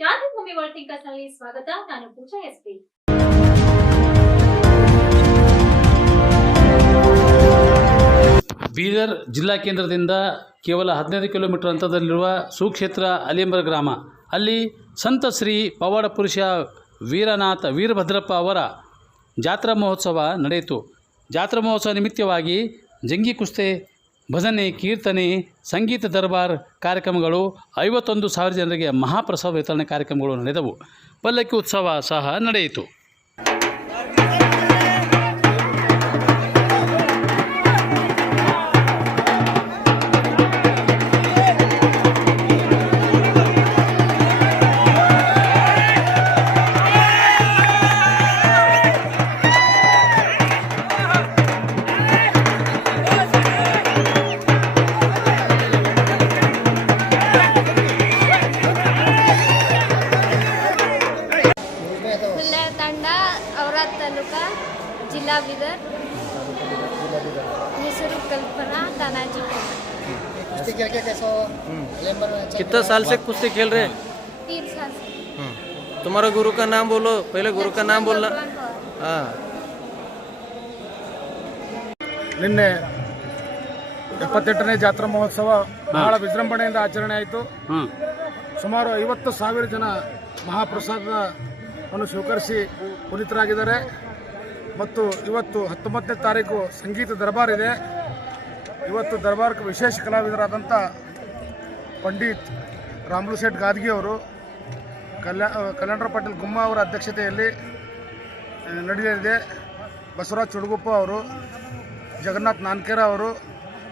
ಕ್ರಾಂತಿಭೂಮಿ ವರ್ಲ್ಡ್ನಲ್ಲಿ ಸ್ವಾಗತ. ನಾನು ಪೂಜಾ ಎಸ್ಪಿ ಬೀದರ್ ಜಿಲ್ಲಾ ಕೇಂದ್ರದಿಂದ ಕೇವಲ ಹದಿನೈದು ಕಿಲೋಮೀಟರ್ ಅಂತರದಲ್ಲಿರುವ ಸುಕ್ಷೇತ್ರ ಅಲಿಂಬರ ಗ್ರಾಮ. ಅಲ್ಲಿ ಸಂತ ಶ್ರೀ ಪವಾಡ ಪುರುಷ ವೀರನಾಥ ವೀರಭದ್ರಪ್ಪ ಅವರ ಜಾತ್ರಾ ಮಹೋತ್ಸವ ನಡೆಯಿತು. ಜಾತ್ರಾ ಮಹೋತ್ಸವ ನಿಮಿತ್ತವಾಗಿ ಜಂಗಿ ಕುಸ್ತೆ ಭಜನೆ, ಕೀರ್ತನೆ, ಸಂಗೀತ ದರ್ಬಾರ್ ಕಾರ್ಯಕ್ರಮಗಳು ಐವತ್ತೊಂದು ಸಾವಿರ ಜನರಿಗೆ ಮಹಾಪ್ರಸಾದ ವಿತರಣೆ ಕಾರ್ಯಕ್ರಮಗಳು ನಡೆದವು. ಪಲ್ಲಕ್ಕಿ ಉತ್ಸವ ಸಹ ನಡೆಯಿತು. कितना साल से कुश्ती खेल रहे हैं तीन साल से तुम्हारा गुरु का नाम बोलो पहले गुरु का नाम बोलना भगवान को हाँ ನಿನ್ನೆ ಎಪ್ಪತ್ತೆಂಟನೇ ಜಾತ್ರಾ ಮಹೋತ್ಸವ ಬಹಳ ವಿಜೃಂಭಣೆಯಿಂದ ಆಚರಣೆ ಆಯಿತು ಹಾಂ ಸುಮಾರು ಐವತ್ತು ಸಾವಿರ ಜನ ಮಹಾಪ್ರಸಾದವನ್ನು ಸ್ವೀಕರಿಸಿ ಪುನೀತರಾಗಿದ್ದಾರೆ ಮತ್ತು ಇವತ್ತು ಹತ್ತೊಂಬತ್ತನೇ ತಾರೀಕು ಸಂಗೀತ ದರ್ಬಾರ್ ಇದೆ ಇವತ್ತು ದರ್ಬಾರ್ಗೆ ವಿಶೇಷ ಕಲಾವಿದರಾದಂಥ ಪಂಡಿತ್ ರಾಮ್ಲು ಸೇಠ್ ಗಾದ್ಗಿ ಅವರು ಕಲ್ಯಾ ಕಲ್ಯಾಣರ ಪಾಟೀಲ್ ಗುಮ್ಮ ಅವರ ಅಧ್ಯಕ್ಷತೆಯಲ್ಲಿ ನಡೆಯಲಿದೆ. ಬಸವರಾಜ್ ಚುಡುಗುಪ್ಪ ಅವರು ಜಗನ್ನಾಥ್ ನಾನ್ಕೇರ ಅವರು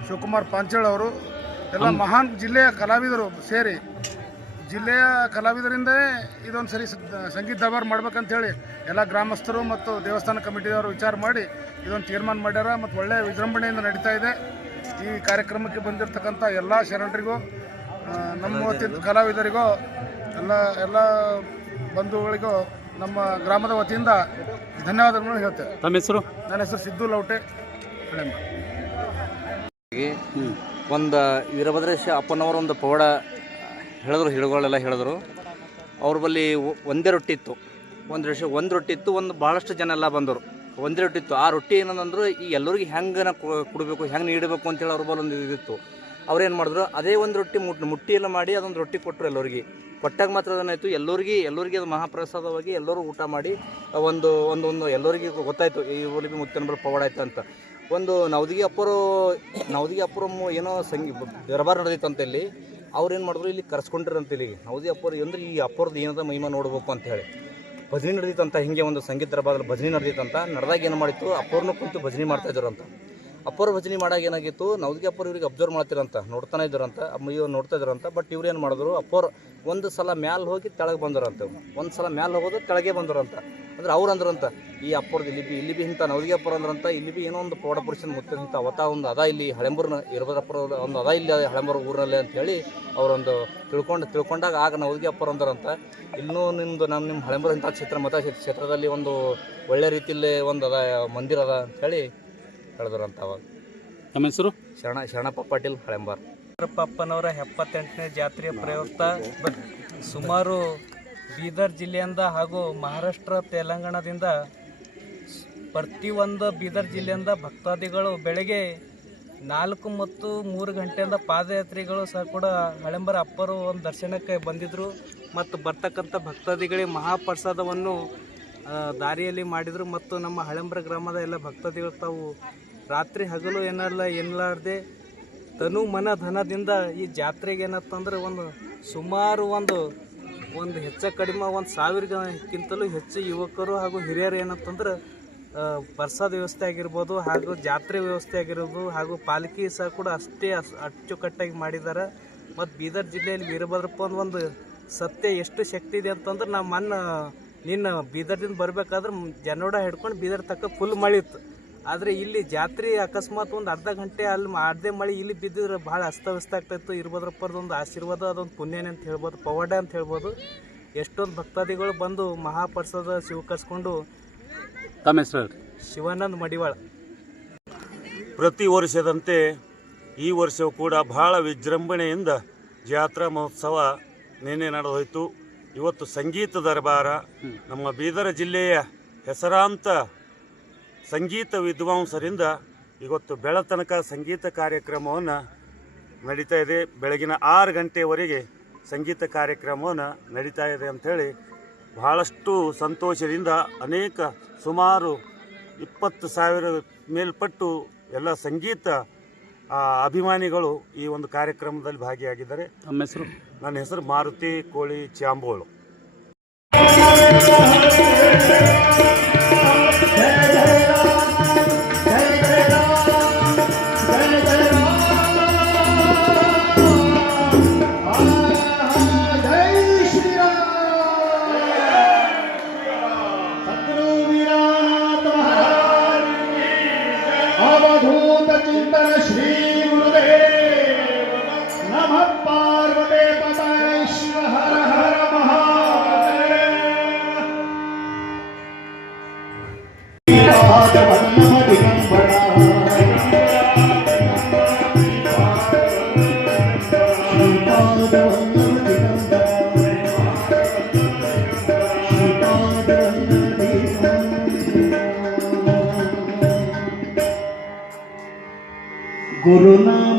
ಶಿವಕುಮಾರ್ ಪಾಂಚೇಳ್ ಅವರು ಎಲ್ಲ ಮಹಾನ್ ಜಿಲ್ಲೆಯ ಕಲಾವಿದರು ಸೇರಿ ಜಿಲ್ಲೆಯ ಕಲಾವಿದರಿಂದ ಇದೊಂದು ಸರಿ ಸಂಗೀತ ದರ್ಬಾರ್ ಮಾಡ್ಬೇಕಂತೇಳಿ ಎಲ್ಲ ಗ್ರಾಮಸ್ಥರು ಮತ್ತು ದೇವಸ್ಥಾನ ಕಮಿಟಿಯವರು ವಿಚಾರ ಮಾಡಿ ಇದೊಂದು ತೀರ್ಮಾನ ಮಾಡ್ಯಾರ. ಮತ್ತು ಒಳ್ಳೆಯ ವಿಜೃಂಭಣೆಯಿಂದ ನಡೀತಾ ಇದೆ. ಈ ಕಾರ್ಯಕ್ರಮಕ್ಕೆ ಬಂದಿರತಕ್ಕಂಥ ಎಲ್ಲ ಶರಣರಿಗೂ ನಮ್ಮ ವತಿಯಿಂದ ಕಲಾವಿದರಿಗೂ ಎಲ್ಲ ಎಲ್ಲ ಬಂಧುಗಳಿಗೂ ನಮ್ಮ ಗ್ರಾಮದ ವತಿಯಿಂದ ಧನ್ಯವಾದಗಳನ್ನು ಹೇಳ್ತೇವೆ ತಮ್ಮ ಹೆಸರು? ನನ್ನ ಹೆಸರು ಸಿದ್ದು ಲೌಟೆ ಒಂದು ವೀರಭದ್ರೇಶ ಅಪ್ಪನವರು ಒಂದು ಪವಾಡ ಹೇಳಿದ್ರು ಹಿಡುಗಳೆಲ್ಲ ಹೇಳಿದ್ರು. ಅವ್ರ ಬಳಿ ಒಂದೇ ರೊಟ್ಟಿ ಇತ್ತು. ಒಂದು ರೊಟ್ಟಿ ಒಂದು ರೊಟ್ಟಿ ಇತ್ತು ಒಂದು ಭಾಳಷ್ಟು ಜನ ಎಲ್ಲ ಬಂದರು. ಒಂದೇ ರೊಟ್ಟಿ ಇತ್ತು. ಆ ರೊಟ್ಟಿ ಏನಂದ್ರೆ ಈ ಎಲ್ಲರಿಗೆ ಹೆಂಗೆ ನಾ ಕೊಡಬೇಕು ಹೆಂಗೆ ನೀಡಬೇಕು ಅಂತೇಳಿ ಅವ್ರ ಬಳಿ ಒಂದು ಇದಿತ್ತು. ಅವ್ರೇನು ಮಾಡಿದ್ರು? ಅದೇ ಒಂದು ರೊಟ್ಟಿ ಮುಟ್ ಮುಟ್ಟಿ ಎಲ್ಲ ಮಾಡಿ ಅದೊಂದು ರೊಟ್ಟಿ ಕೊಟ್ಟರು ಎಲ್ಲರಿಗೆ. ಕೊಟ್ಟಾಗ ಮಾತ್ರ ಅದನ್ನಾಯ್ತು ಎಲ್ಲರಿಗೆ ಎಲ್ಲರಿಗೆ ಅದು ಮಹಾಪ್ರಸಾದವಾಗಿ ಎಲ್ಲರೂ ಊಟ ಮಾಡಿ, ಒಂದು ಒಂದು ಒಂದು ಎಲ್ಲರಿಗೆ ಗೊತ್ತಾಯಿತು, ಈ ಊರಿಗೆ ಮುತ್ತಿನ ಪವಾಡ ಆಯ್ತು ಅಂತ. ಒಂದು ನವದಿಗೆ ಅಪ್ಪರು ನವದಿಗೆ ಅಪ್ಪರು ಏನೋ ಸಂಗಿ ದರ್ಬಾರ್ ಅಂತ ಇಲ್ಲಿ ಅವ್ರು ಏನು ಮಾಡಿದ್ರು? ಇಲ್ಲಿ ಕರ್ಸ್ಕೊಂಡಿರಂತ ಇಲ್ಲಿ ನವದಿ ಅಪ್ಪರು ಅಂದ್ರೆ ಈ ಅಪ್ಪರದ್ದು ಏನದ ಮಹಿಮಾ ನೋಡ್ಬೇಕು ಅಂತ ಹೇಳಿ. ಭಜನೆ ನಡೆದಿತ್ತಂತ ಹಿಂಗೆ ಒಂದು ಸಂಗೀತ ದರ್ಬಾರಲ್ಲಿ ಭಜನೆ ನಡೆದಿತ್ತಂತ ನಡೆದಾಗ ಏನು ಮಾಡಿತ್ತು? ಅಪ್ಪರ್ನು ಕುಂತು ಭಜನೆ ಮಾಡ್ತಾ ಇದ್ರಂತ ಅಪ್ಪರು ಭಜನೆ ಮಾಡಾಗ ಏನಾಗಿತ್ತು ನವದಿಗೆ ಅಪ್ಪರ್ ಇವ್ರಿಗೆ ಅಬ್ಸರ್ವ್ ಮಾಡ್ತಿರಂತ, ನೋಡ್ತಾನೆ ಇದ್ರಂತ ಇವ್ರು ನೋಡ್ತಾ ಇದ್ರಂತ ಬಟ್ ಇವ್ರು ಏನು ಮಾಡಿದ್ರು ಅಪ್ಪರ್ ಒಂದು ಸಲ ಮ್ಯಾಲ ಹೋಗಿ ತೆಳಗೆ ಬಂದರಂತೆ ಒಂದು ಸಲ ಮ್ಯಾಲ ಹೋಗೋದು ಕೆಳಗೆ ಬಂದರಂತ. ಅಂದ್ರೆ ಅವ್ರು ಅಂದ್ರಂತ, ಈ ಅಪ್ಪರ್ದು ಇಲ್ಲಿ ಬಿ ಇಲ್ಲಿ ಬಿ ಇಂಥ ನವದಿಗೆ ಅಪ್ಪರ್ ಅಂದ್ರಂತ, ಇಲ್ಲಿ ಬಿ ಏನೋ ಒಂದು ಪೌಡ ಪುರುಷನ ಮುತ್ತಿದಂಥ ಅವತ ಒಂದು ಅದ ಇಲ್ಲಿ ಹಳೆಂಬೂರ್ನ ಇರಬದಪ್ಪರ ಒಂದು ಅದ ಇಲ್ಲಿ ಹಳೆಂಬೂರು ಊರಿನಲ್ಲಿ ಅಂತ ಹೇಳಿ ಅವರೊಂದು ತಿಳ್ಕೊಂಡು, ತಿಳ್ಕೊಂಡಾಗ ಆಗ ನವದಿಗೆ ಅಪ್ಪರ್ ಅಂದ್ರಂತ, ಇನ್ನೂ ನಿಮ್ಮದು ನಮ್ಮ ನಿಮ್ಮ ಹಳೆಂಬೂರು ಇಂಥ ಕ್ಷೇತ್ರ, ಮತ ಕ್ಷೇತ್ರದಲ್ಲಿ ಒಂದು ಒಳ್ಳೆ ರೀತಿಯಲ್ಲಿ ಒಂದು ಅದ, ಮಂದಿರ ಅದ ಅಂತ ಹೇಳಿ ಹೇಳಿದ್ರಂತ ಅವಾಗ ನಮ್ಮ ಹೆಸರು? ಶರಣ ಶರಣಪ್ಪ ಪಾಟೀಲ್ ಹಳೆಂಬಾರ್. ಪಪ್ಪನವರ ಎಪ್ಪತ್ತೆಂಟನೇ ಜಾತ್ರೆಯ ಪ್ರಯುಕ್ತ ಸುಮಾರು ಬೀದರ್ ಜಿಲ್ಲೆಯಿಂದ ಹಾಗೂ ಮಹಾರಾಷ್ಟ್ರ ತೆಲಂಗಾಣದಿಂದ ಪ್ರತಿಯೊಂದು ಬೀದರ್ ಜಿಲ್ಲೆಯಿಂದ ಭಕ್ತಾದಿಗಳು ಬೆಳಗ್ಗೆ ನಾಲ್ಕು ಮತ್ತು ಮೂರು ಗಂಟೆಯಿಂದ ಪಾದಯಾತ್ರಿಗಳು ಸಹ ಕೂಡ ಹಳೆಂಬರ ಅಪ್ಪರು ಒಂದು ದರ್ಶನಕ್ಕೆ ಬಂದಿದ್ದರು ಮತ್ತು ಬರ್ತಕ್ಕಂಥ ಭಕ್ತಾದಿಗಳಿಗೆ ಮಹಾಪ್ರಸಾದವನ್ನು ದಾರಿಯಲ್ಲಿ ಮಾಡಿದರು ಮತ್ತು ನಮ್ಮ ಹಳೆಂಬ್ರ ಗ್ರಾಮದ ಎಲ್ಲ ಭಕ್ತಾದಿಗಳು ತಾವು ರಾತ್ರಿ ಹಗಲು ಏನಲ್ಲ ಎನ್ನಲಾರ್ದೆ ತನು ಮನ ಧನದಿಂದ ಈ ಜಾತ್ರೆಗೆ ಏನತ್ತಂದ್ರೆ ಒಂದು ಸುಮಾರು ಒಂದು ಒಂದು ಹೆಚ್ಚ ಕಡಿಮೆ ಒಂದು ಸಾವಿರಕ್ಕಿಂತಲೂ ಹೆಚ್ಚು ಯುವಕರು ಹಾಗೂ ಹಿರಿಯರು ಏನತ್ತಂದ್ರೆ ಆ, ಪ್ರಸಾದ ವ್ಯವಸ್ಥೆ ಆಗಿರ್ಬೋದು ಹಾಗೂ ಜಾತ್ರೆ ವ್ಯವಸ್ಥೆ ಆಗಿರ್ಬೋದು ಹಾಗೂ ಪಾಲಕಿ ಸಹ ಕೂಡ ಅಷ್ಟೇ ಅಚ್ಚುಕಟ್ಟಾಗಿ ಮಾಡಿದ್ದಾರೆ ಮತ್ತು ಬೀದರ್ ಜಿಲ್ಲೆಯಲ್ಲಿ ವೀರಭದ್ರಪ್ಪ ಒಂದು ಒಂದು ಸತ್ಯ ಎಷ್ಟು ಶಕ್ತಿ ಇದೆ ಅಂತಂದ್ರೆ ನಮ್ಮ ಮನ್ನ ನಿನ್ನ ಬೀದರ್ದಿಂದ ಬರಬೇಕಾದ್ರೆ ಜನೋಡ ಹಿಡ್ಕೊಂಡು ಬೀದರ್ ತಕ್ಕ ಫುಲ್ ಮಳೆ ಇತ್ತು. ಆದರೆ ಇಲ್ಲಿ ಜಾತ್ರೆ ಅಕಸ್ಮಾತ್ ಒಂದು ಅರ್ಧ ಗಂಟೆ ಅಲ್ಲಿ ಅರ್ಧೆ ಮಳೆ ಇಲ್ಲಿ ಬಿದ್ದಿದ್ರೆ ಭಾಳ ಅಸ್ತವ್ಯಸ್ತ ಆಗ್ತಾಯಿತ್ತು ಒಂದು ಆಶೀರ್ವಾದ ಅದೊಂದು ಪುಣ್ಯನೇ ಅಂತ ಹೇಳ್ಬೋದು ಪವಾಡ ಅಂತ ಹೇಳ್ಬೋದು. ಎಷ್ಟೊಂದು ಭಕ್ತಾದಿಗಳು ಬಂದು ಮಹಾಪ್ರಸಾದ ಸ್ವೀಕರಿಸ್ಕೊಂಡು ತಮ್ಮ ಹೆಸರು ಶಿವಾನಂದ್ ಮಡಿವಾಳ. ಪ್ರತಿ ವರ್ಷದಂತೆ ಈ ವರ್ಷವೂ ಕೂಡ ಬಹಳ ವಿಜೃಂಭಣೆಯಿಂದ ಜಾತ್ರಾ ಮಹೋತ್ಸವ ನಿನ್ನೆ ನಡೆದೋಯ್ತು. ಇವತ್ತು ಸಂಗೀತ ದರ್ಬಾರ. ನಮ್ಮ ಬೀದರ ಜಿಲ್ಲೆಯ ಹೆಸರಾಂತ ಸಂಗೀತ ವಿದ್ವಾಂಸರಿಂದ ಇವತ್ತು ಬೆಳತನಕ ಸಂಗೀತ ಕಾರ್ಯಕ್ರಮವನ್ನು ನಡೀತಾ ಇದೆ. ಬೆಳಗಿನ ಆರು ಗಂಟೆವರೆಗೆ ಸಂಗೀತ ಕಾರ್ಯಕ್ರಮವನ್ನು ನಡೀತಾ ಇದೆ ಅಂಥೇಳಿ ಬಹಳಷ್ಟು ಸಂತೋಷದಿಂದ ಅನೇಕ ಸುಮಾರು ಇಪ್ಪತ್ತು ಸಾವಿರ ಮೇಲ್ಪಟ್ಟು ಎಲ್ಲ ಸಂಗೀತ ಅಭಿಮಾನಿಗಳು ಈ ಒಂದು ಕಾರ್ಯಕ್ರಮದಲ್ಲಿ ಭಾಗಿಯಾಗಿದ್ದಾರೆ. ನಮ್ಮ ಹೆಸರು? ನನ್ನ ಹೆಸರು ಮಾರುತಿ ಕೋಳಿ ಚಾಂಬೋಳು. Corona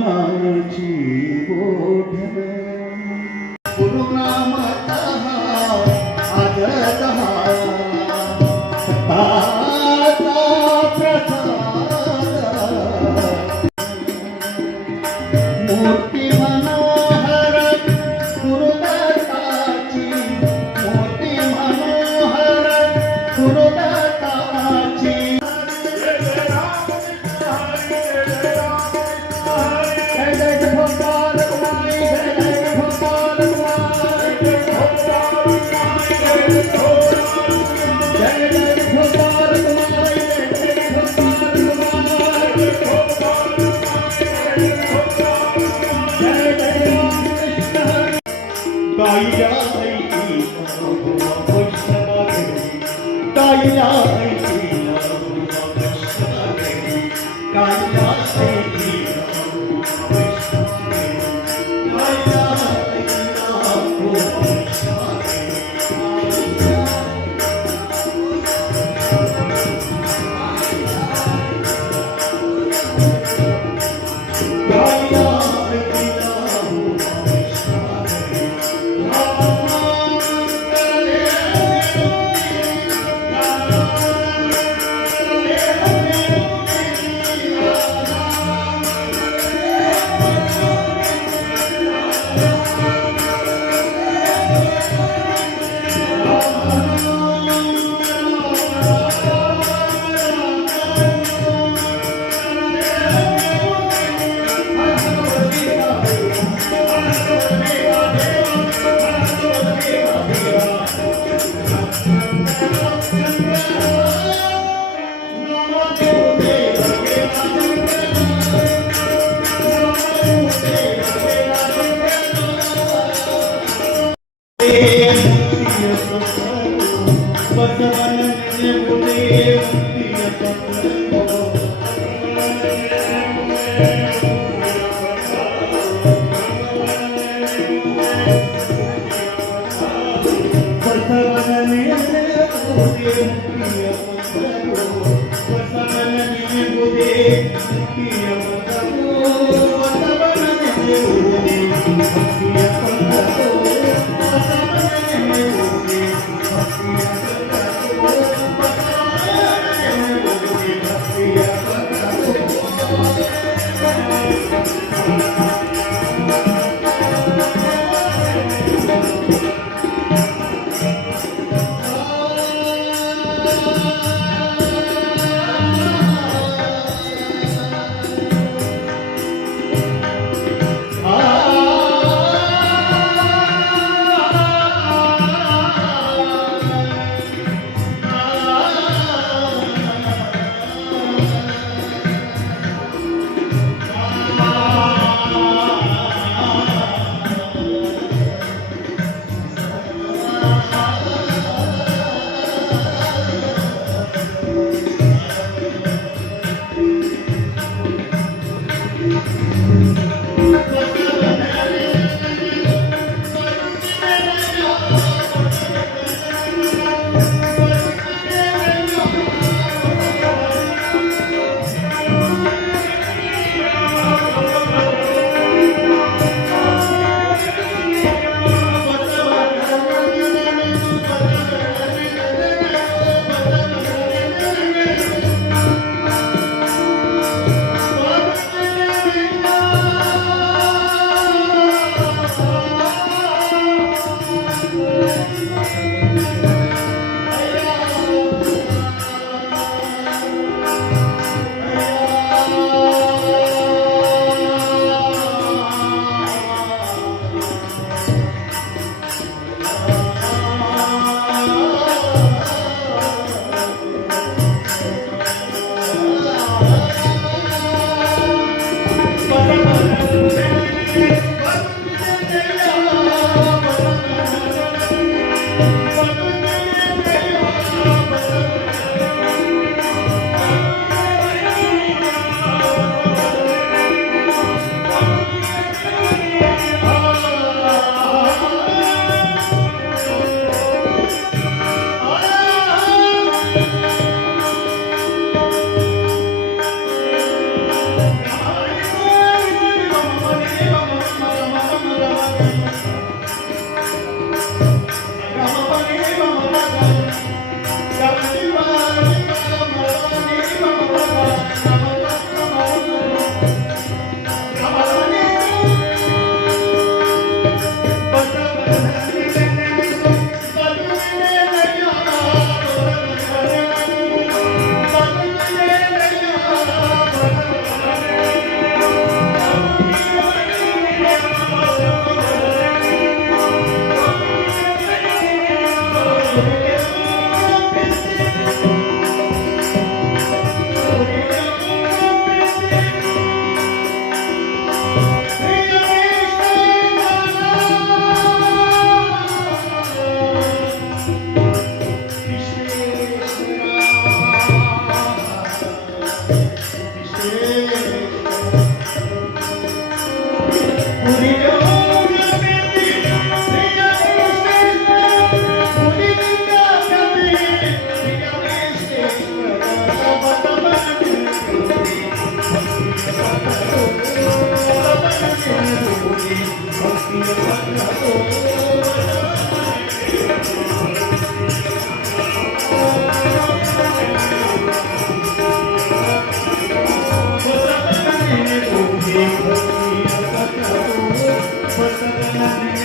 Yeah.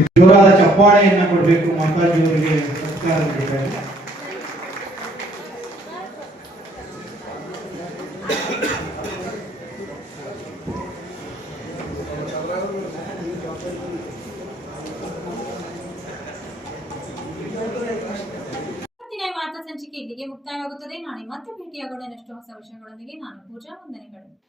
ಜೋರಾದ ಚಪ್ಪಾಳೆಯನ್ನ ಕೊಡಬೇಕು ಮಾತಾಜಿಯವರಿಗೆ ಸತ್ಕಾರ ವಾರ್ತಾ ಸಂಚಿಕೆ ಇಲ್ಲಿಗೆ ಮುಕ್ತಾಯವಾಗುತ್ತದೆ. ನಾಳೆ ಮತ್ತೆ ಭೇಟಿಯಾಗೋಣ. ಇನ್ನಷ್ಟು ಹೊಸ ವಿಷಯಗಳೊಂದಿಗೆ ನಾನು ಪೂಜಾ ವಂದನೆಗಳು.